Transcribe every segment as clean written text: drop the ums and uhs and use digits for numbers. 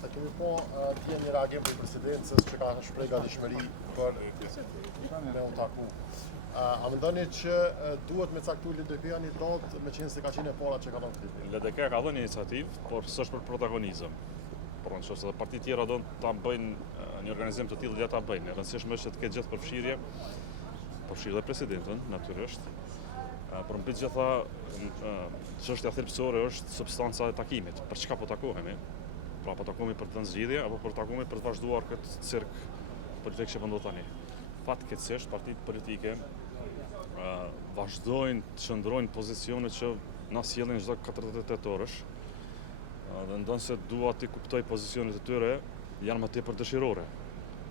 Sa kemi po dje një reagim për presidencës që ka shpreh gatishmëri për me u taku. A mendoni që duhet me caktu LDK-a një datë me qenë se ka qenë e para që ka dhënë klipin? LDK ka dhënë iniciativë, por s'është për protagonizëm. Por nëse edhe parti tjera do ta bëjnë një organizim të tillë, le ta bëjnë. E rëndësishme është që të ketë gjithë përfshirje dhe presidentën, natyrisht. Por mbi të gjitha çështja thelbësore është substanca e takimit. Për çka po takohemi? Pra po takohemi për të dhënë zgjidhje apo po takohemi për të vazhduar këtë cirk politik që po ndodh tani? Fatkeqësisht partitë politike vazhdojnë të qëndrojnë pozicione që na sjellin çdo 48 orësh. Dhe ndonse dua të kuptoj pozicionet e tyre janë më tepër dëshirore.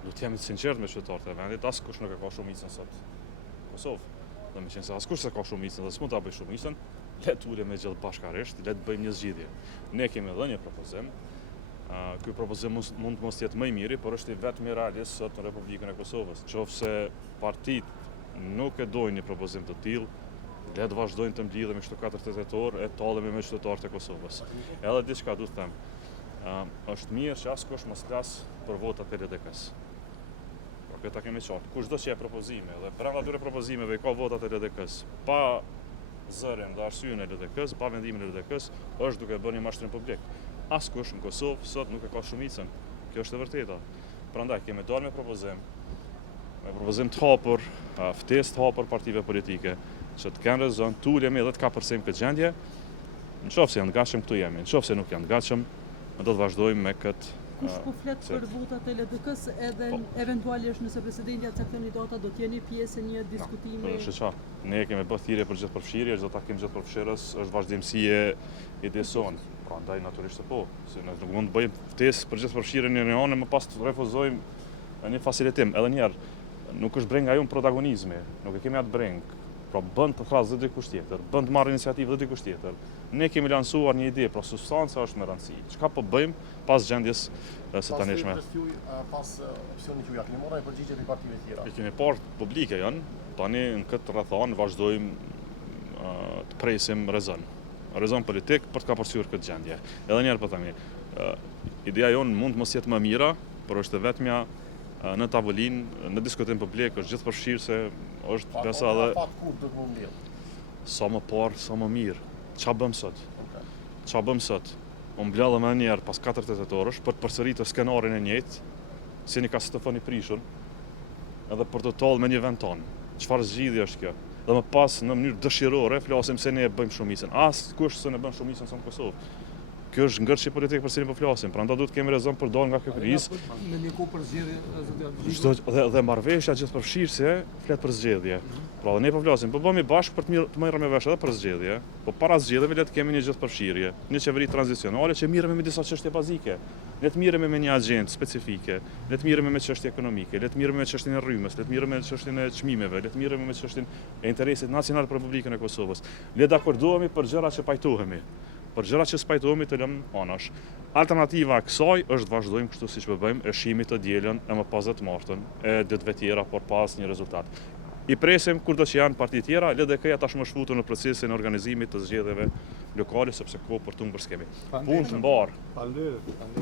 Duhet të jemi të sinqertë me qytetarët e vendit, askush nuk e ka shumicën sot në Kosovë. Dhe me qenë se askush s'e ka shumicën dhe s'mund ta bëj shumicën, le të ulemi gjithë bashkërisht, le të bëjmë një zgjidhje. Ne kemi dhënë një propozim. Ky propozim mund të mos jetë më i miri, por është i vetmi realist sot në Republikën e Kosovës. Qofse partitë nuk e dojnë një propozim të tillë, le të vazhdojnë të mblidhemi kështu 48 orë e tallemi me qytetarët e Kosovës. Edhe diçka du të them. Është mirë që askush mos flas për votat e LDK-s. Por këta kemi qartë. Kushdo që e propozime dhe brenda atyre propozimeve ka votat e LDK-s, pa zërin dhe arsyeën e LDK-s, pa vendimin e LDK-s, është duke bërë një mashtrim publik. Askush në Kosovë sot nuk e ka shumicën. Kjo është e vërteta. Prandaj kemi dalë me propozim të hapur, ftesë të hapur partive politike që të kenë rezon, të ulemi edhe të kapërcejmë këtë gjendje. Nëse janë të gatshëm, këtu jemi. Nëse nuk janë të gatshëm, do të vazhdojmë me këtë. Kush po flet për votat e LDK-s edhe eventualisht nëse presidenti cakton një datë do të jeni pjesë e një diskutimi? Ne kemi bërë thirrje për gjithë përfshirje, çdo takim gjithë përfshirës është vazhdimësie e idesë sonë. Prandaj natyrisht po, se ne nuk mund të bëjmë ftesë për gjithë përfshirjen në një më pas të refuzojmë një facilitim. Edhe një herë, nuk është brenga jonë protagonizmi, nuk e kemi atë brengë. Pra bën të thras dhe dikush tjetër, bën të marrë iniciativë dhe dikush tjetër. Ne kemi lansuar një ide, pra substanca është me rëndësi. Çka po bëjmë pas gjendjes së tanishme? Pas opsionit juaj, keni marrë përgjigje të partive tjera. Kemi parë publike janë, tani në këtë rrethon vazhdojmë të presim rezon politik për të kapërcyer këtë gjendje. Edhe një herë po themi, ideja jonë mund të mos jetë më mira, por është vetmja në tavolinë, në diskutim publik, është gjithë përfshirëse, është besa edhe sa më parë, sa më mirë. Qa bëm sot? Unë mbledhem edhe një herë pas 48 orësh për të përsëritur skenarin e njëjtë, si një kasetofon i prishur, edhe për të tallë me një vend tonë. Çfarë zgjidhje është kjo? Dhe më pas në mënyrë dëshirore flasim se ne e bëjmë shumicën. Askush s'e bën shumicën sa në Kosovë. Kjo është ngërçi politik për cilin po flasim. Prandaj duhet kemi rezon për dalë nga kjo krizë. Me një kohë për zgjedhje, dhe marrëveshja gjithëpërfshirëse flet për zgjedhje. Pra ne po flasim, po bëhemi bashkë për të marrë me vesh edhe për zgjedhje. Po para zgjedhjeve le të kemi një gjithëpërfshirje, një qeveri tranzicionale që mirëmi me disa çështje bazike. Le të mirëmi me një agjendë specifike, le të mirëmi me çështje ekonomike, le të mirëmi me çështjen e rrymës, le të mirëmi me çështjen e çmimeve, le të mirëmi me çështjen e interesit nacional për Republikën e Kosovës. Le të akordohemi për gjëra që pajtohemi. Për gjëra që spajtohemi të lëmë anash. Alternativa kësaj është vazhdojmë kështu siç po bëjmë, e shihemi të dielën e më pas të martën, e ditëve tjera por pas një rezultat. I presim kurdo që janë parti tjera, LDK-ja tashmë shfutur në procesin e organizimit të zgjedhjeve lokale sepse kohë për të humbur skemi. Punë të mbarë.